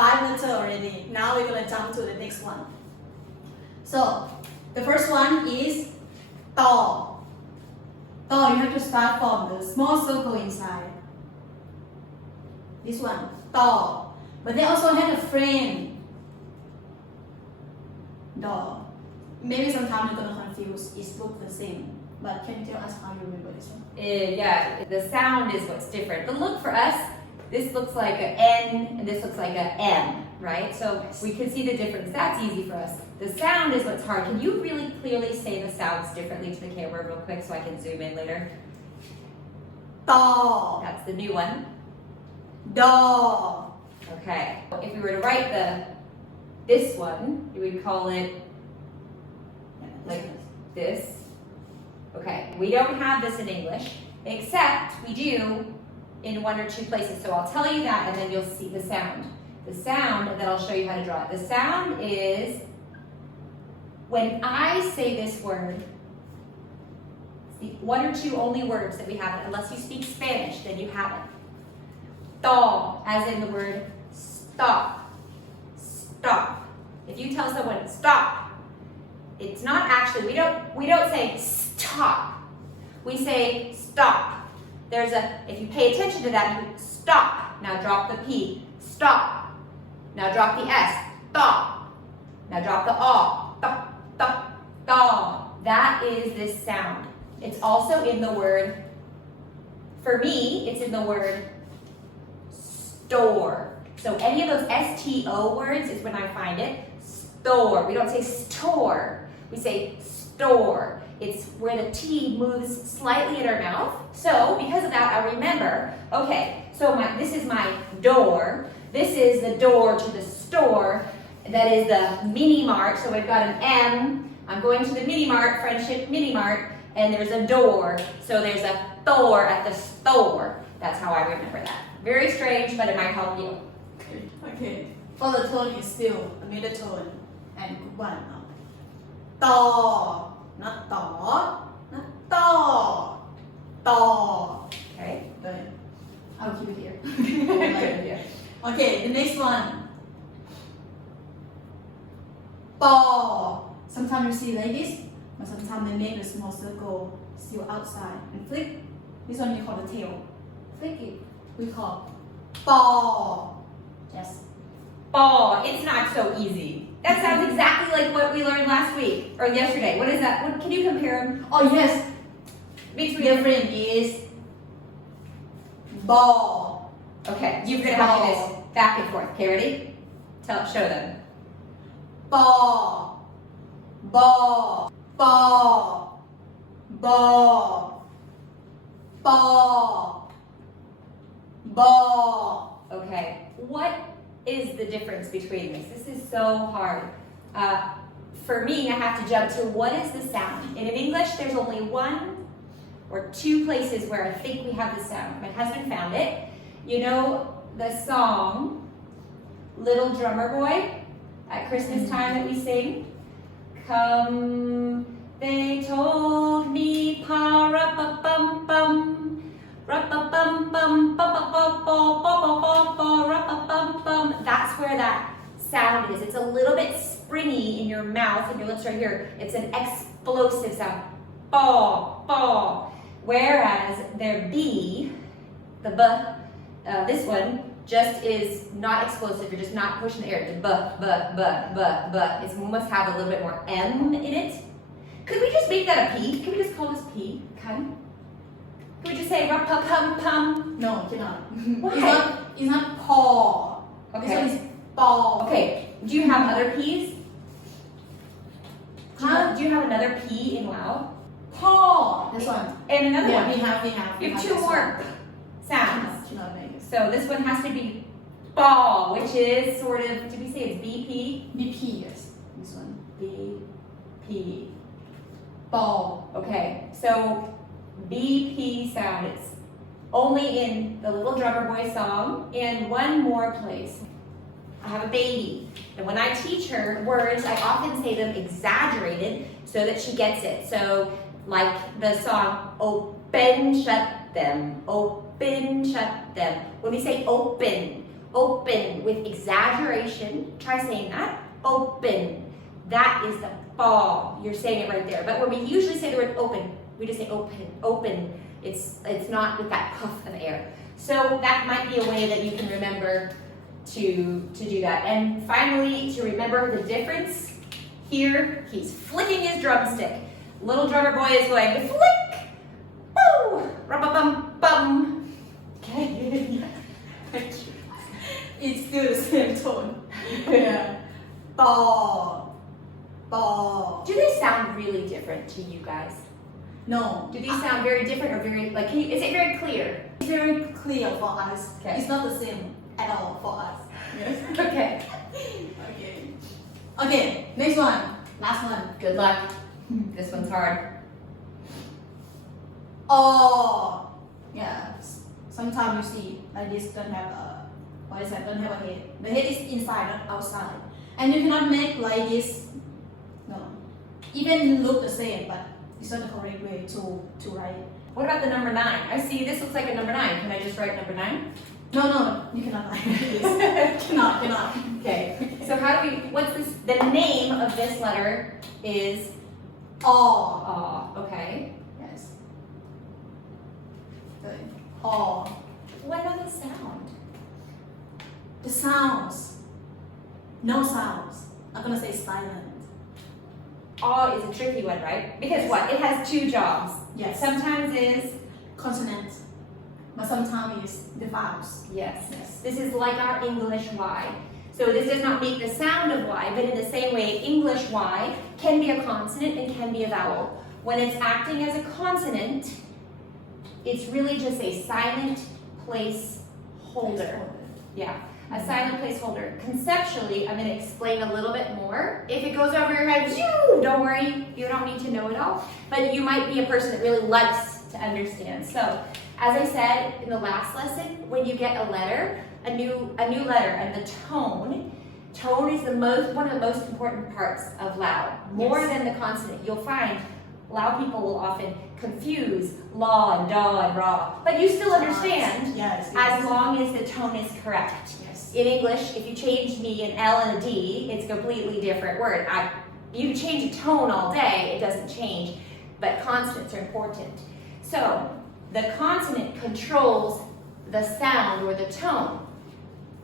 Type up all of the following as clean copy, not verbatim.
5 letters already. Now we're gonna jump to the next one. So the first one is to. To, you have to start from the small circle inside. This one, to. But they also had a friend. Do. Maybe sometimes you're gonna confuse. It looks the same. But can you tell us how you remember this one? Yeah, the sound is what's different. The look for us, this looks like an N and this looks like an M, right? So we can see the difference. That's easy for us. The sound is what's hard. Can you really clearly say the sounds differently to the camera real quick so I can zoom in later? To. That's the new one. Do. Okay. If we were to write this one, we would call it like this. Okay, we don't have this in English, except we do in 1 or 2 places. So I'll tell you that and then you'll see the sound. The sound, and then I'll show you how to draw it. The sound is, when I say this word, it's the 1 or 2 only words that we have it. Unless you speak Spanish, then you have it. To, as in the word stop. Stop. If you tell someone stop, it's not actually, we don't say stop. We say stop. There's if you pay attention to that, you stop. Now drop the P. Stop. Now drop the S. Stop. Now drop the A. Stop. Stop. Stop. That is this sound. It's also in the word, for me, it's in the word store. So any of those STO words is when I find it. Store. We don't say store. We say store. It's where the T moves slightly in our mouth. So because of that, I remember, okay, so this is my door. This is the door to the store. That is the mini mart. So we've got an M. I'm going to the mini mart, Friendship Mini Mart, and there's a door. So there's a door at the store. That's how I remember that. Very strange, but it might help you. Okay. For the tone is still a middle tone and good one. To. Not to. Not to. To. Okay. Good. I'll keep it here. Okay, the next one. Po. Sometimes you see like this, but sometimes they make a small circle still outside and flick. This one we call the tail. Flick it. We call po. Yes. Ball. It's not so easy. That sounds exactly like what we learned last week or yesterday. What is that? What, can you compare them? Oh yes. Between Different is ball. Okay, you're gonna have to do this back and forth. Okay, ready? Show them. Ball. Ball. Ball. Ball. Ball. Ball. Okay. What is the difference between this? This is so hard. For me, I have to jump to what is the sound. And in English, there's only 1 or 2 places where I think we have the sound. My husband found it. You know the song, Little Drummer Boy, at Christmas time that we sing? Come, they told me, pa-ra-pa-bum-bum, ra-pa-bum-bum, ba-ba-ba-ba-ba-ba-ba-ba, ra-pa-bum-bum. That's where that sound is. It's a little bit springy in your mouth, and your lips right here. It's an explosive sound. Ba, ba. Whereas their B, the B, this one, just is not explosive. You're just not pushing the air. It's b. It must have a little bit more M in it. Could we just make that a P? Can we just call this P? Can we just say ra-pa-pum-pum? No, cannot. Why? It's not paw. Okay. This one is ball. Okay. Do you have other P's? Huh? Do you have another P in Lao? Paw. This one. And another Yeah, one. we have You have 2 this more one. sounds. Cannot make it. So this one has to be ball, which is sort of, did we say it's BP? BP, yes. This one. BP. Ball. Okay, so BP sound is only in the Little Drummer Boy song and 1 more place. I have a baby, and when I teach her words, I often say them exaggerated so that she gets it. So like the song, open, shut them, open, shut them. When we say open, open with exaggeration. Try saying that. Open. That is the ball. You're saying it right there. But when we usually say the word open, we just say open, open. It's not with that puff of air. So that might be a way that you can remember to do that. And finally, to remember the difference, here he's flicking his drumstick. Little drummer boy is going flick, boo, rub-a-bum-bum. Okay. It's still the same tone. Yeah. Ball. Ball. Do they sound really different to you guys? No. Do these sound very different or very, like, is it very clear? It's very clear for us. Okay. It's not the same at all for us. Yes. Okay. Okay. Okay, next one. Last one. Good luck. This one's hard. Oh. Yeah. Sometimes you see like this don't have a, what is that? Don't have a head. The head is inside, not outside. And you cannot make like this. No. Even look the same, but it's not the correct way to write. What about the number 9? I see this looks like a number 9. Can I just write number 9? No, you cannot write this. cannot. Okay. So how do we, what's this, the name of this letter is Oh. okay. Yes. Good. Oh. What about the sound? The sounds. No sounds. I'm gonna say silent. Aw is a tricky one, right? Because what? It has 2 jobs. Yes. Sometimes is, Consonants. But sometimes it's the vowels. yes. Yes. This is like our English Y. So this does not make the sound of Y, but in the same way, English Y can be a consonant and can be a vowel. When it's acting as a consonant, it's really just a silent placeholder. Yeah, a silent placeholder. Conceptually, I'm going to explain a little bit more. If it goes over your head, don't worry, you don't need to know it all. But you might be a person that really likes to understand. So, as I said in the last lesson, when you get a letter, a new letter, and the tone is one of the most important parts of Lao, more than the consonant. You'll find Lao people will often confuse la and da and ra, but you still understand as long as the tone is correct. Yes. In English, if you change me an L and a D, it's a completely different word. You can change a tone all day, it doesn't change, but consonants are important. So, the consonant controls the sound or the tone.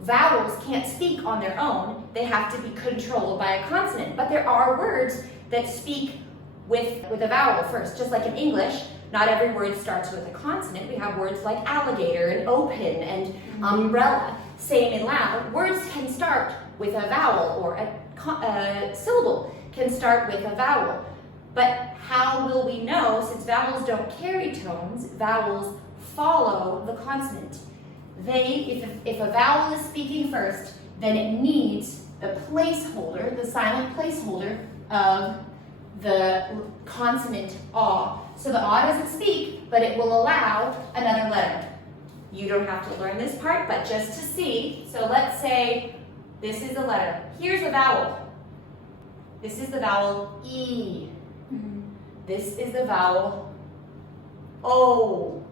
Vowels can't speak on their own, they have to be controlled by a consonant. But there are words that speak with a vowel first, just like in English, not every word starts with a consonant. We have words like alligator and open and umbrella. Same in Lao, words can start with a vowel or a syllable can start with a vowel. But how will we know, since vowels don't carry tones, vowels follow the consonant. If a vowel is speaking first, then it needs the placeholder, the silent placeholder of the consonant A. So the A doesn't speak, but it will allow another letter. You don't have to learn this part, but just to see. So let's say this is a letter. Here's a vowel. This is the vowel E. This is the vowel O.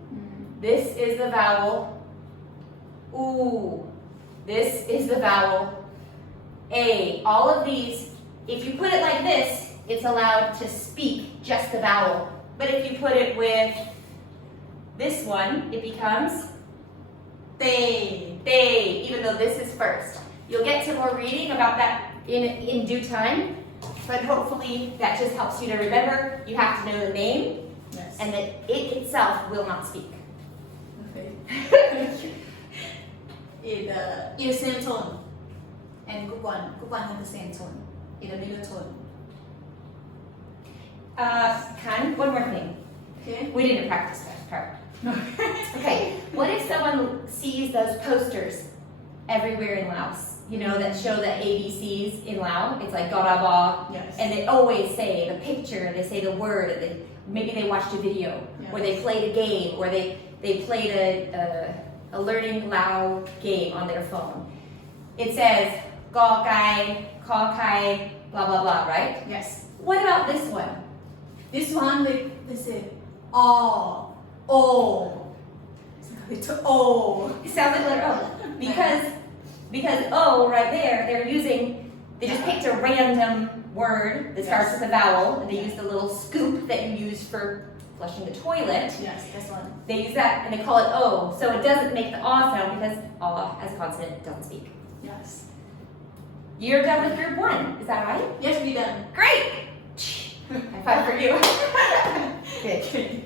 This is the vowel U. This is the vowel A. All of these, if you put it like this, it's allowed to speak just the vowel. But if you put it with this one, it becomes they, even though this is first. You'll get some more reading about that in due time, but hopefully that just helps you to remember you have to know the name and that it itself will not speak. Okay. It's the same tone. And good one has the same tone. In the middle tone. One more thing. Okay. We didn't practice that part. Okay, what if someone sees those posters everywhere in Laos, you know, that show the ABCs in Lao? It's like Garaba, and they always say the picture, they say the word, and maybe they watched a video, or they played a game, or they played a learning Lao game on their phone. It says Gao Kai, Ka Kai, blah blah blah, right? Yes. What about this one? This one they say O. It's O. It sounds like letter O. Because because O right there, they just picked a random word that starts with a vowel, and they used the little scoop that you use for flushing the toilet. Yes, this one. They use that and they call it O, so it doesn't make the A sound because A as a consonant doesn't speak. Yes. You're done with group 1, is that right? Yes, we done. Great! High five for you. Good.